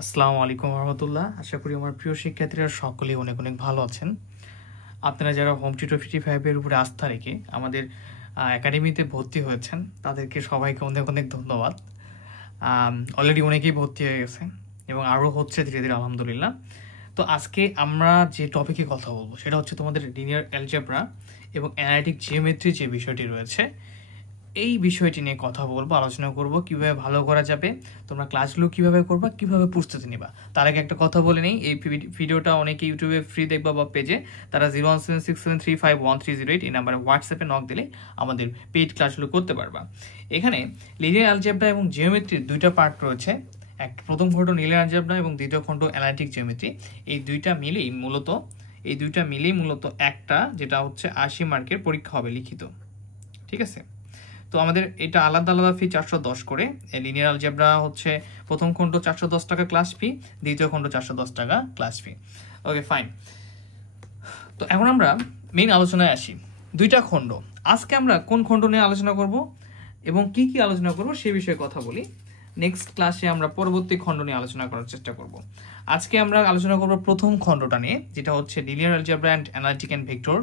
আসসালামু আলাইকুম রহমতুল্লাহ। আশা করি আমার প্রিয় শিক্ষার্থীরা সকলেই অনেক অনেক ভালো আছেন। আপনারা যারা হোম টিউটর 55 উপরে আস্থা রেখে আমাদের একাডেমিতে ভর্তি হয়েছেন তাদেরকে সবাইকে অনেক অনেক ধন্যবাদ। অলরেডি অনেকেই ভর্তি হয়ে গেছে এবং আরও হচ্ছে ধীরে ধীরে আলহামদুলিল্লাহ। তো আজকে আমরা যে টপিকে কথা বলবো সেটা হচ্ছে তোমাদের লিনিয়ার অ্যালজেব্রা এবং অ্যানালিটিক জিওমেট্রি যে বিষয়টি রয়েছে এই বিষয়টি নিয়ে কথা বলবো, আলোচনা করব কিভাবে ভালো করা যাবে, তোমরা ক্লাসগুলো কিভাবে করবা, কিভাবে প্রস্তুতি নিবা। তার আগে একটা কথা বলে নেই, এই ভিডিওটা অনেকে ইউটিউবে ফ্রি দেখবা বা পেজে, তারা 01767351308 এই নাম্বারে হোয়াটসঅ্যাপে নক দিলে আমাদের পেইড ক্লাসগুলো করতে পারবা। এখানে লিনিয়ার অ্যালজেব্রা এবং জিওমেট্রির দুইটা পার্ট রয়েছে। প্রথম খণ্ড লিনিয়ার অ্যালজেব্রা এবং দ্বিতীয় খণ্ড অ্যানালিটিক জিওমেট্রি। এই দুইটা মিলেই মূলত একটা যেটা হচ্ছে 80 মার্কের পরীক্ষা হবে লিখিত, ঠিক আছে। তো আমাদের এটা আলাদা আলাদা ফি 410 করে। লিনিয়ার অ্যালজেব্রা হচ্ছে প্রথম খণ্ড 410 টাকা ক্লাস ফি, দ্বিতীয় খণ্ড 410 টাকা ক্লাস ফি। Okay fine. তো এখন আমরা মেইন আলোচনায় আসি। দুইটা খণ্ড, আজকে আমরা কোন খণ্ড নিয়ে আলোচনা করব এবং কি কি আলোচনা করব সে বিষয়ে কথা বলি। নেক্সট ক্লাসে আমরা পরবর্তী খণ্ড নিয়ে আলোচনা করার চেষ্টা করব। আজকে আমরা আলোচনা করব প্রথম খণ্ডটা নিয়ে, যেটা হচ্ছে linear algebra and analytic and vector,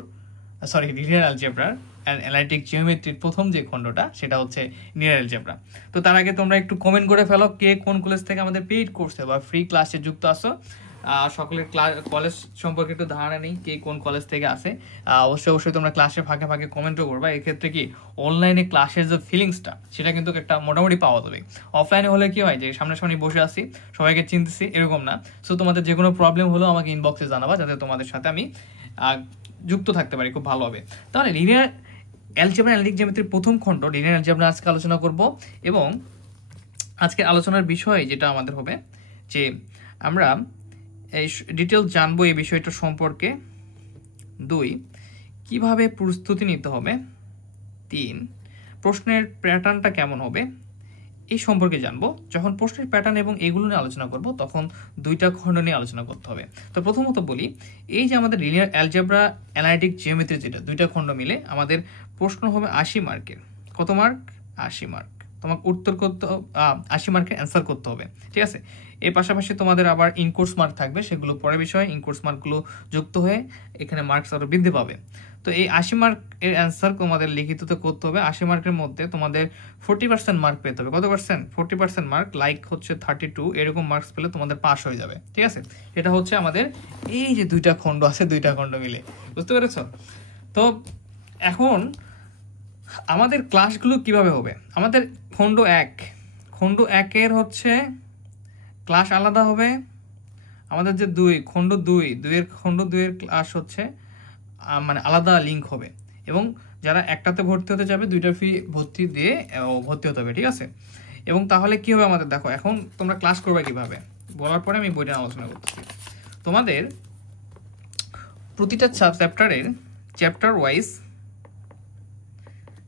linear algebra and analytic জিওমেট্রির প্রথম যে খণ্ডটা সেটা হচ্ছে লিনিয়ার অ্যালজেব্রা। তো তার আগে তোমরা একটু কমেন্ট করে ফেলো কে কোন কলেজ থেকে আমাদের পেইড কোর্সে বা ফ্রি ক্লাসে যুক্ত আসো। সকলের কলেজ সম্পর্কে একটু ধারণা নেই, কে কোন কলেজ থেকে আসে। অবশ্যই তোমরা ক্লাসে ফাঁকে ফাঁকে কমেন্টও করবা। এক্ষেত্রে কি অনলাইনে ক্লাসের যে ফিলিংসটা সেটা কিন্তু একটা মোটামুটি পাওয়া যাবে। অফলাইনে হলে কি হয় যে সামনাসামনি বসে আসি, সবাইকে চিনতেছি, এরকম না। সো তোমাদের যে কোনো প্রবলেম হলেও আমাকে ইনবক্সে জানাবা, যাতে তোমাদের সাথে আমি যুক্ত থাকতে পারি খুব ভালোভাবে। তাহলে লিনিয়ার অ্যালজেব্রা অ্যানালিটিক জিওমেট্রির প্রথম খণ্ড লিনিয়ার অ্যালজেব্রা আজকে আলোচনা করব। এবং আজকের আলোচনার বিষয় যেটা আমাদের হবে যে আমরা এই ডিটেলস জানবো এই বিষয়টা সম্পর্কে। 2, কিভাবে প্রস্তুতি নিতে হবে। 3, প্রশ্নের প্যাটার্নটা কেমন হবে এই সম্পর্কে জানবো। যখন প্রশ্নের প্যাটার্ন এবং এগুলো নিয়ে আলোচনা করব তখন দুইটা খণ্ড নিয়ে আলোচনা করতে হবে। তো প্রথমত বলি, এই যে আমাদের লিনিয়ার অ্যালজেব্রা অ্যানালিটিক জিওমেট্রি যেটা দুইটা খণ্ড মিলে আমাদের প্রশ্ন হবে 80 মার্কের। কত মার্ক? 80 মার্ক। তোমাকে উত্তর করতে 80 মার্কের অ্যান্সার করতে হবে, ঠিক আছে। এর পাশাপাশি তোমাদের আবার ইনকোর্স মার্ক থাকবে, সেগুলো পরের বিষয়। ইনকোর্স মার্কগুলো যুক্ত হয়ে এখানে মার্কস আরও বৃদ্ধি পাবে। তো এই 80 মার্কের অ্যান্সার তোমাদের লিখিততে করতে হবে। 80 মার্কের মধ্যে তোমাদের 40% মার্ক পেতে হবে। কত পার্সেন্ট? 40% মার্ক, লাইক হচ্ছে 32, এরকম মার্কস পেলে তোমাদের পাস হয়ে যাবে, ঠিক আছে। এটা হচ্ছে আমাদের এই যে দুইটা খণ্ড আছে, দুইটা খণ্ড মিলে, বুঝতে পেরেছ? তো এখন আমাদের ক্লাসগুলো কিভাবে হবে। আমাদের খণ্ড 1-এর হচ্ছে ক্লাস আলাদা হবে। আমাদের যে খণ্ড 2-এর ক্লাস হচ্ছে মানে আলাদা লিঙ্ক হবে। এবং যারা একটাতে ভর্তি হতে যাবে 2টা ফি ভর্তি হতে হবে, ঠিক আছে। এবং তাহলে কি হবে আমাদের, দেখো এখন তোমরা ক্লাস করবে কিভাবে বলার পরে আমি বইটা আলোচনা করতেছি। তোমাদের প্রতিটা চ্যাপ্টারের চ্যাপ্টার ওয়াইজ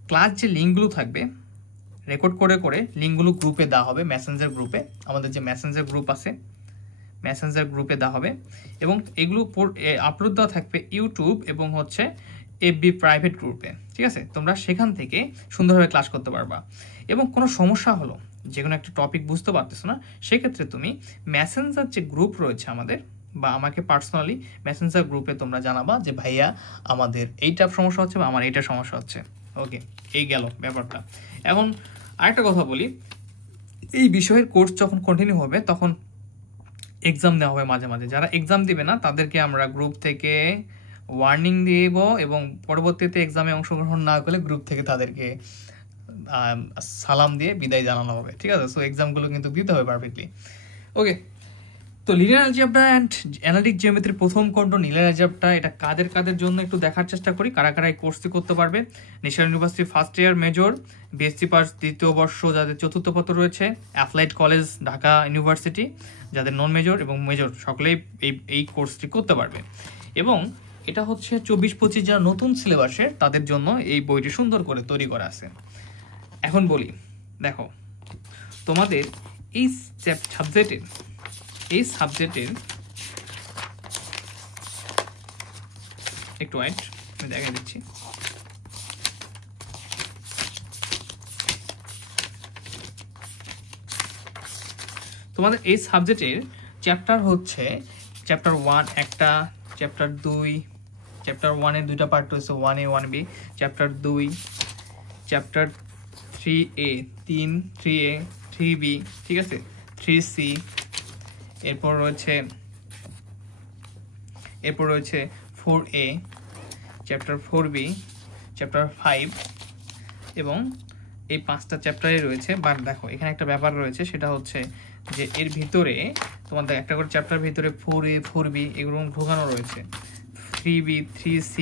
ক্লাস যে লিঙ্কগুলো থাকবে রেকর্ড করে লিঙ্কগুলো গ্রুপে দেওয়া হবে, মেসেঞ্জার গ্রুপে। আমাদের যে মেসেঞ্জার গ্রুপ আছে মেসেঞ্জার গ্রুপে দেওয়া হবে এবং এগুলো আপলোড দেওয়া থাকবে ইউটিউব এবং হচ্ছে এফবি প্রাইভেট গ্রুপে, ঠিক আছে। তোমরা সেখান থেকে সুন্দরভাবে ক্লাস করতে পারবা। এবং কোনো সমস্যা হলো, যে কোনো একটা টপিক বুঝতে পারতেছো না, সেক্ষেত্রে তুমি মেসেঞ্জার যে গ্রুপ রয়েছে আমাদের, বা আমাকে পার্সোনালি মেসেঞ্জার গ্রুপে তোমরা জানাবা যে ভাইয়া আমাদের এইটা সমস্যা হচ্ছে বা আমার এইটা সমস্যা হচ্ছে। ওকে, এই গেল ব্যাপারটা। এখন আরেকটা কথা বলি, এই বিষয়ের কোর্স যখন কন্টিনিউ হবে তখন এক্সাম দেওয়া হবে মাঝে মাঝে। যারা এক্সাম দিবে না তাদেরকে আমরা গ্রুপ থেকে ওয়ার্নিং দিব এবং পরবর্তীতে এক্সামে অংশগ্রহণ না করলে গ্রুপ থেকে তাদেরকে সালাম দিয়ে বিদায় জানানো হবে, ঠিক আছে। সো এক্সামগুলো কিন্তু দিতে হবে পারফেক্টলি। ওকে, তো লিনিয়ার অ্যালজেব্রা অ্যান্ড অ্যানালিটিক জিওমেট্রির প্রথম খণ্ড লিনিয়ার অ্যালজেব্রা, এটা কাদের জন্য একটু দেখার চেষ্টা করি, কারা এই কোর্সটি করতে পারবে। National university first year major, BSc pass দ্বিতীয় বর্ষ যাদের চতুর্থ পত্র রয়েছে, অ্যাপ্লাইড কলেজ ঢাকা ইউনিভার্সিটি যাদের নন মেজর এবং মেজর সকলেই এই কোর্সটি করতে পারবে। এবং এটা হচ্ছে 24-25 যারা নতুন সিলেবাসের তাদের জন্য এই বইটি সুন্দর করে তৈরি করা আছে। এখন বলি, দেখো তোমাদের এই সাবজেক্টের একটু ওয়েট, আমি দেখা দিচ্ছি। তো তোমাদের এই সাবজেক্টের চ্যাপ্টার হচ্ছে চ্যাপ্টার 1 একটা, চ্যাপ্টার 2, চ্যাপ্টার 1 এর দুইটা পার্ট হচ্ছে 1A 1B, chapter 2, chapter 3A 3A 3B, ঠিক আছে, 3C, এরপর রয়েছে 4A, চ্যাপ্টার 4B, চ্যাপ্টার 5 এবং এই 5টা চ্যাপ্টারে রয়েছে। বাট দেখো এখানে একটা ব্যাপার রয়েছে, সেটা হচ্ছে যে এর ভিতরে তোমাদের একটা করে চ্যাপ্টার ভিতরে 4A 4B এগুলো ঢোকানো রয়েছে, 3B 3C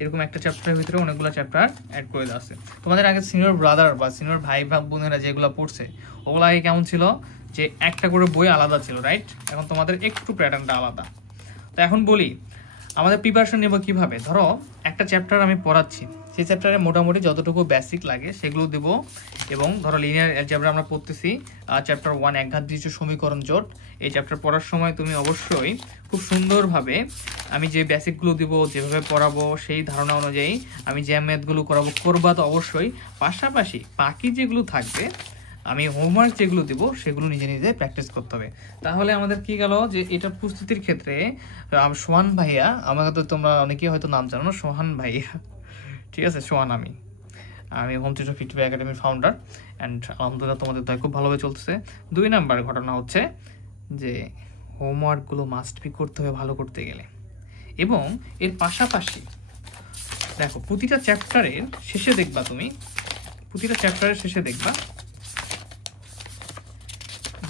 এরকম একটা চ্যাপ্টারের ভিতরে অনেকগুলো চ্যাপ্টার অ্যাড করে দেওয়া আছে। তোমাদের আগে সিনিয়র ব্রাদার বা সিনিয়র ভাই বোনেরা যেগুলো পড়ছে ওগুলো আগে কেমন ছিল, যে একটা করে বই আলাদা ছিল, রাইট? এখন তোমাদের একটু প্যাটার্নটা আলাদা। তো এখন বলি আমাদের প্রিপারেশন নেব কিভাবে। ধরো একটা চ্যাপ্টার আমি পড়াচ্ছি, সেই চ্যাপ্টারে মোটামুটি যতটুকু বেসিক লাগে সেগুলো দেবো, এবং ধরো লিনিয়ার অ্যালজেব্রা আমরা পড়তেছি চ্যাপ্টার 1 একঘাত দৃশ্য সমীকরণ জোট। এই চ্যাপ্টার পড়ার সময় তুমি অবশ্যই খুব সুন্দরভাবে আমি যে বেসিকগুলো দিব, যেভাবে পড়াবো সেই ধারণা অনুযায়ী আমি যে ম্যাথগুলো করবা তো অবশ্যই, পাশাপাশি বাকি যেগুলো থাকবে আমি হোমওয়ার্ক যেগুলো দিব সেগুলো নিজে নিজে প্র্যাকটিস করতে হবে। তাহলে আমাদের কি গেল, যে এটা প্রস্তুতির ক্ষেত্রে সোহান ভাইয়া, আমাকে তো তোমরা অনেকেই হয়তো নাম জানো না, সোহান ভাইয়া, ঠিক আছে, সোহান আমি হোম টিউটর ফিটবে একাডেমির ফাউন্ডার, অ্যান্ড আলহামদুলিল্লাহ তোমাদের দয় খুব ভালোভাবে চলতেছে। 2 নাম্বার ঘটনা হচ্ছে যে হোমওয়ার্কগুলো মাস্ট বি করতে হবে ভালো করতে গেলে, এবং এর পাশাপাশি দেখো প্রতিটা চ্যাপ্টারের শেষে দেখবা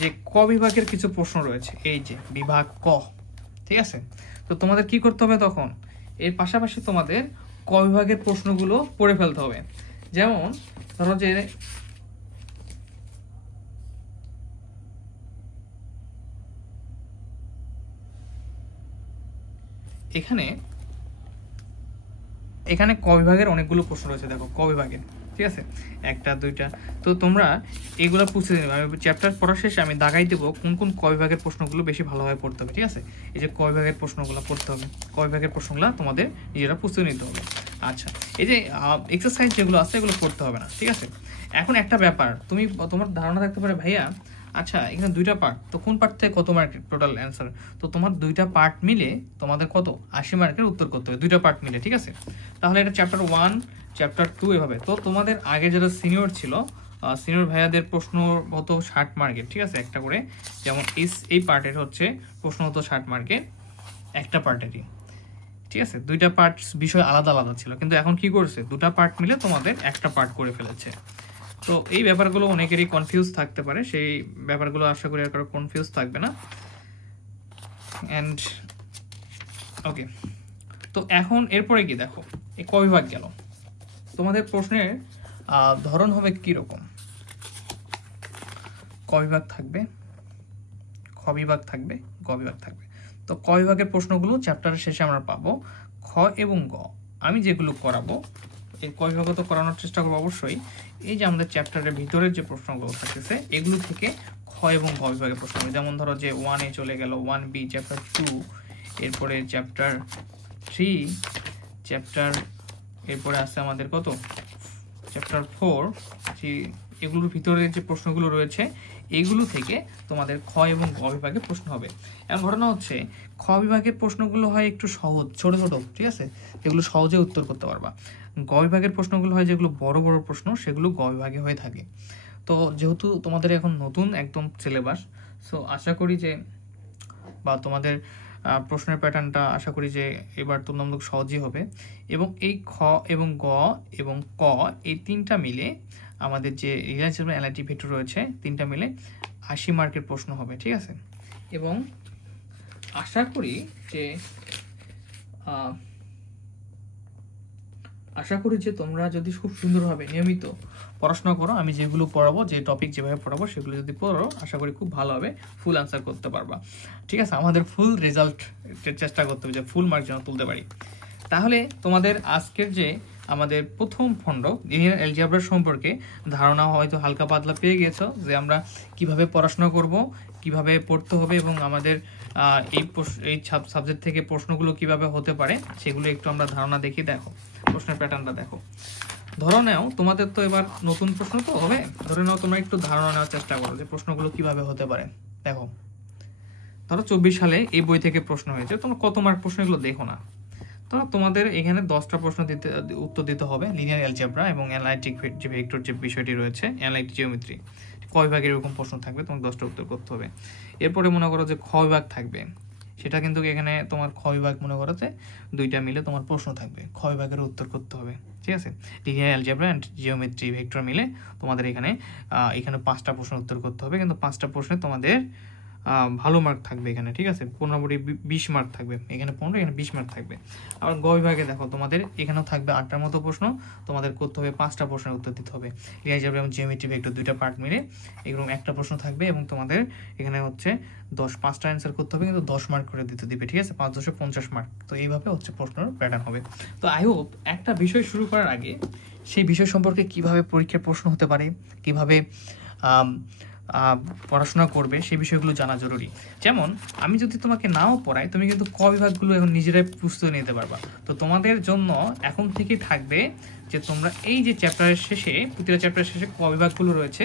যে ক বিভাগের কিছু প্রশ্ন রয়েছে, এই যে বিভাগ ক, ঠিক আছে। তো তোমাদের কি করতে হবে তখন, এর পাশাপাশি তোমাদের ক বিভাগের প্রশ্নগুলো পড়ে ফেলতে হবে। যেমন ধরো যে এখানে ক বিভাগের অনেকগুলো প্রশ্ন রয়েছে, দেখো ক বিভাগের, ঠিক আছে, 1টা 2টা। তো তোমরা এগুলো পুষে দেবে, আমি চ্যাপ্টার পড়ার শেষে আমি দাগাই দেবো কোন কোন ক বিভাগের প্রশ্নগুলো বেশি ভালোভাবে পড়তে হবে, ঠিক আছে। এই যে ক বিভাগের প্রশ্নগুলো পড়তে হবে, ক বিভাগের প্রশ্নগুলো তোমাদের নিজেরা প্রস্তুতি নিতে হবে। আচ্ছা, এই যে এক্সারসাইজ যেগুলো আছে এগুলো করতে হবে না, ঠিক আছে। এখন একটা ব্যাপার, তোমার ধারণা থাকতে পারে ভাইয়া আচ্ছা এখানে 2টা পার্ট, তো কোন পার্ট থেকে কত মার্কের টোটাল অ্যান্সার, তো তোমার 2টা পার্ট মিলে তোমাদের কত 80 মার্কের উত্তর করতে হবে, 2টা পার্ট মিলে, ঠিক আছে। তাহলে এটা চ্যাপ্টার 1 চ্যাপ্টার 2 এভাবে। তো তোমাদের আগে যারা সিনিয়র ছিল, সিনিয়র ভাইয়াদের প্রশ্ন হতো 60 মার্কের, ঠিক আছে, একটা করে। যেমন এই পার্টের হচ্ছে প্রশ্ন হতো 60 মার্কের একটা পার্টেরই, ঠিক আছে। 2টা পার্ট বিষয় আলাদা আলাদা ছিল, কিন্তু এখন কি করছে 2টা পার্ট মিলে তোমাদের একটা পার্ট করে ফেলেছে। তো এই ব্যাপারগুলো অনেকেরই কনফিউজ থাকতে পারে, সেই ব্যাপারগুলো আশা করি আর কারো কনফিউজ থাকবে না। অ্যান্ড ওকে, তো এখন এরপরে কি দেখো, এই ক বিভাগ গেল। তোমাদের প্রশ্নের ধরন হবে কিরকম, ক বিভাগ থাকবে, খ বিভাগ থাকবে, গ বিভাগ থাকবে। তো ক বিভাগের প্রশ্নগুলো চ্যাপ্টারের শেষে আমরা পাবো। খ এবং গ আমি যেগুলো করাবো, এই ক বিভাগ তো করানোর চেষ্টা করবো অবশ্যই। এই যে আমাদের চ্যাপ্টারের ভিতরের যে প্রশ্নগুলো থাকতেছে এগুলো থেকে খ এবং গ বিভাগের প্রশ্ন, যেমন ধরো যে 1A চলে গেল, 1B, চ্যাপ্টার 2, এরপরে চ্যাপ্টার 3, এরপরে আছে আমাদের কত চ্যাপ্টার 4, এগুলোর ভিতরে যে প্রশ্নগুলো রয়েছে এইগুলো থেকে তোমাদের খ এবং গ বিভাগের প্রশ্ন হবে। এমন ঘটনা হচ্ছে খ বিভাগের প্রশ্নগুলো হয় একটু সহজ, ছোট ছোট, ঠিক আছে, এগুলো সহজে উত্তর করতে পারবা। গ বিভাগের প্রশ্নগুলো হয় যেগুলো বড় বড় প্রশ্ন, সেগুলো গ বিভাগে হয়ে থাকে। তো যেহেতু তোমাদের এখন নতুন একদম সিলেবাস, সো আশা করি যে বা তোমাদের প্রশ্নের প্যাটার্নটা আশা করি যে এবার তুলনামূলক সহজই হবে। এবং এই খ এবং গ এবং ক এই 3টা মিলে আমাদের যে রিলেশন অ্যানালিটিক ভেক্টর রয়েছে 3টা মিলে 80 মার্কের প্রশ্ন হবে, ঠিক আছে। এবং আশা করি যে তোমরা যদি খুব সুন্দরভাবে নিয়মিত পড়াশোনা করো, আমি যেগুলো পড়াবো, যে টপিক যেভাবে পড়াবো সেগুলো যদি পড়ো, আশা করি খুব ভালোভাবে ফুল আনসার করতে পারবা, ঠিক আছে। আমাদের ফুল রেজাল্ট চেষ্টা করতে হবে যে ফুল মার্ক যেন তুলতে পারি। তাহলে তোমাদের আজকের যে আমাদের প্রথম খণ্ড লিনিয়ার অ্যালজেব্রা সম্পর্কে ধারণা হয়তো হালকা পাতলা পেয়ে গেছো, যে আমরা কিভাবে পড়াশোনা করব, কিভাবে পড়তে হবে, এবং আমাদের এই সাবজেক্ট থেকে প্রশ্নগুলো কিভাবে হতে পারে সেগুলো একটু আমরা ধারণা দেখি। দেখো প্রশ্নের প্যাটার্নটা দেখো, ধরো নাও তোমাদের তো এবার নতুন প্রশ্ন তো হবে, ধরে নাও তোমরা একটু ধারণা নেওয়ার চেষ্টা করো যে প্রশ্নগুলো কিভাবে হতে পারে। দেখো ধরো 24 সালে এই বই থেকে প্রশ্ন হয়েছে, তোমরা কত মার্ক প্রশ্ন এগুলো দেখো না। তো তোমাদের এখানে 10টা প্রশ্ন উত্তর দিতে হবে লিনিয়ার অ্যালজেব্রা এবং অ্যানালাইটিক যে ভেক্টর যে বিষয়টি রয়েছে অ্যানালাইটিক জিওমেট্রি, ক বিভাগের এরকম প্রশ্ন থাকবে, তোমাকে 10টা উত্তর করতে হবে। এরপরে মনে করো যে খ বিভাগ থাকবে, সেটা কিন্তু এখানে তোমার খ বিভাগ মনে করো যে 2টা মিলে তোমার প্রশ্ন থাকবে, খ বিভাগের উত্তর করতে হবে, ঠিক আছে। Linear algebra and geometry vector মিলে তোমাদের এখানে 5টা প্রশ্ন উত্তর করতে হবে, কিন্তু 5টা প্রশ্নে তোমাদের ভালো মার্ক থাকবে এখানে, ঠিক আছে। 15 মার্ক থাকবে, এখানে 15, এখানে 20 মার্ক থাকবে। আবার গ বিভাগে দেখো তোমাদের এখানেও থাকবে 8টার মতো প্রশ্ন, তোমাদের করতে হবে 5টা প্রশ্নের উত্তর দিতে হবে। লিনিয়ার এবং জিওমেট্রি ভেক্টর 2টা পার্ট মিলে এরকম একটা প্রশ্ন থাকবে, এবং তোমাদের এখানে হচ্ছে 5টা অ্যান্সার করতে হবে, কিন্তু 10 মার্ক করে দিতে দিবে, ঠিক আছে। 5 10 50 মার্ক। তো এইভাবে হচ্ছে প্রশ্নের প্যাটার্ন হবে। তো আই হোপ একটা বিষয় শুরু করার আগে সেই বিষয় সম্পর্কে কিভাবে পরীক্ষার প্রশ্ন হতে পারে, কিভাবে পড়াশোনা করবে, সেই বিষয়গুলো জানা জরুরি। যেমন আমি যদি তোমাকে নাও পড়াই, তুমি কিন্তু ক বিভাগগুলো এখন নিজেরাই প্রস্তুতি নিতে পারবা। তো তোমাদের জন্য এখন থেকেই থাকবে যে তোমরা এই যে চ্যাপ্টারের শেষে, প্রতিটা চ্যাপ্টারের শেষে ক বিভাগগুলো রয়েছে,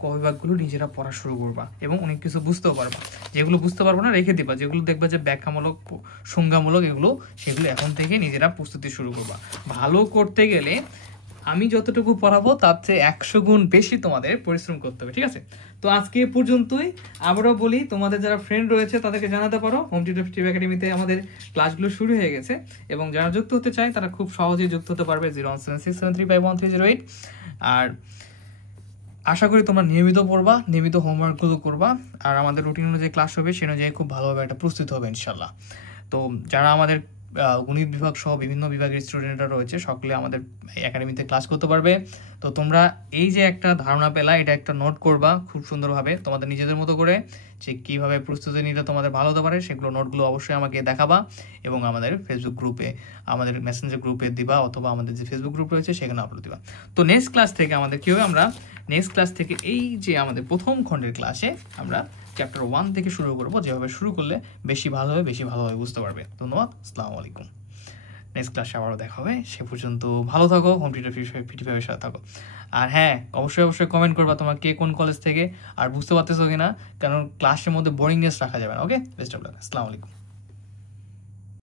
ক বিভাগগুলো নিজেরা পড়া শুরু করবা এবং অনেক কিছু বুঝতেও পারবা। যেগুলো বুঝতে পারবো না রেখে দিবা, যেগুলো দেখবা যে ব্যাখ্যামূলক সংজ্ঞামূলক এগুলো, সেগুলো এখন থেকে নিজেরা প্রস্তুতি শুরু করবা। ভালো করতে গেলে আমি যতটুকু পড়াবো তার চেয়ে 100 গুণ বেশি তোমাদের পরিশ্রম করতে হবে, ঠিক আছে। তো আজকে এ পর্যন্তই। আবারও বলি, তোমাদের যারা ফ্রেন্ড রয়েছে তাদেরকে জানাতে পারো হোম টিউটর একাডেমিতে আমাদের ক্লাসগুলো শুরু হয়ে গেছে, এবং যারা যুক্ত হতে চায় তারা খুব সহজেই যুক্ত হতে পারবে 01767351308। আর আশা করি তোমরা নিয়মিত পড়বা, নিয়মিত হোমওয়ার্কগুলো করবা, আর আমাদের রুটিন অনুযায়ী ক্লাস হবে, সে অনুযায়ী খুব ভালোভাবে একটা প্রস্তুত হবে ইনশাল্লাহ। তো যারা আমাদের গণিত বিভাগ সহ বিভিন্ন বিভাগের স্টুডেন্টরা রয়েছে, সকলে আমাদের একাডেমিতে ক্লাস করতে পারবে। তো তোমরা এই যে একটা ধারণা পেলা, এটা একটা নোট করবা খুব সুন্দরভাবে তোমাদের নিজেদের মতো করে, যে কীভাবে প্রস্তুতি নিলে তোমাদের ভালো হতে পারে। সেগুলো নোটগুলো অবশ্যই আমাকে দেখাবা এবং আমাদের ফেসবুক গ্রুপে, আমাদের মেসেঞ্জার গ্রুপে দিবা, অথবা আমাদের যে ফেসবুক গ্রুপ রয়েছে সেখানে আপলোড দিবা। তো নেক্সট ক্লাস থেকে আমাদের কী হবে, আমরা নেক্সট ক্লাস থেকে এই যে আমাদের প্রথম খণ্ডের ক্লাসে আমরা চ্যাপ্টার 1 থেকে শুরু করবো, যেভাবে শুরু করলে বেশি ভালোভাবে বুঝতে পারবে। ধন্যবাদ, আসসালামু আলাইকুম। নেক্সট ক্লাসে আবারও দেখা হবে, সে পর্যন্ত ভালো থাকো, হোম টিউটর 55 সাথে থাকো। আর হ্যাঁ, অবশ্যই কমেন্ট করবা তোমার কে কোন কলেজ থেকে, আর বুঝতে পারতেছো কিনা, কারণ ক্লাসের মধ্যে বোরিংনেস রাখা যাবে না। ওকে, বেস্ট অফ লাক, আসসালামু আলাইকুম।